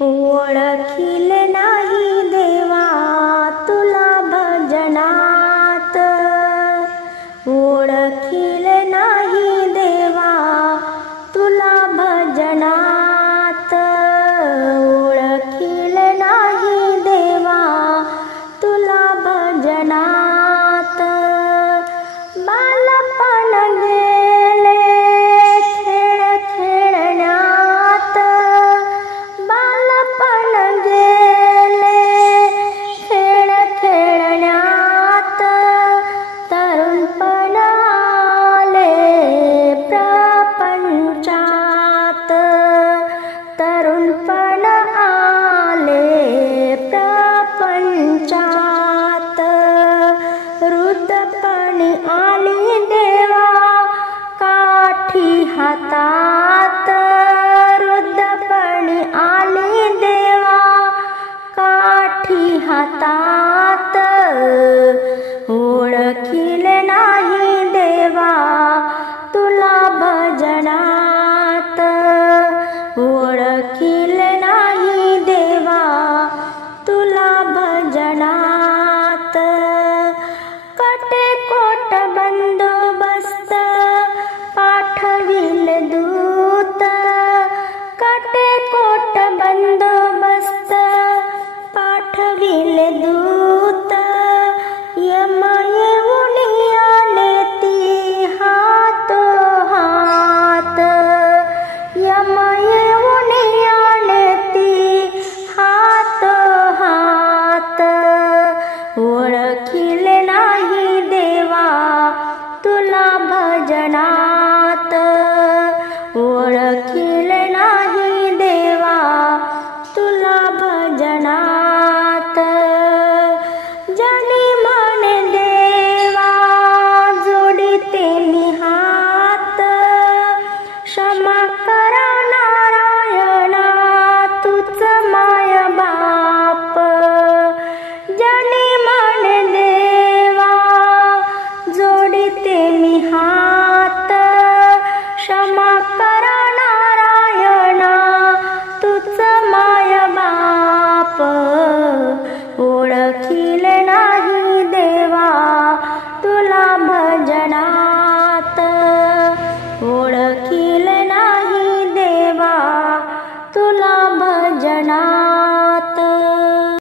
ओळखील नाही देवा तुला भजनात, ओळखील नाही देवा तुला भजनात, ओळखील नाही देवा तुला भजनात। बालपण गेले खेळ खेळण्यात, बालपण गेले खेळ खेळण्यात, तरुणपण आले प्रपंचात, तरुणपण आले प्रपंचात। वृद्धपणी आली देवा काठी हातात, वृद्धपणी आली देवा काठी हातात, ओळखील नाही देवा तुला भजनात, ओळखील नाही देवा तुला भजनात। कटेकोट बंदोबस्त पाठविल दूत, कटेकोट बंदोबस्त पाठविल दूत, यम येऊन आले ती हातोहात, यम येऊन आले ती हातोहात, ओळखील नाही देवा तुला भजनात, ओळखील नाही देवा तुला भजनात। जनी म्हणे देवा जोडिते मी हात, क्षमा करा नारायणा तूच माय बाप,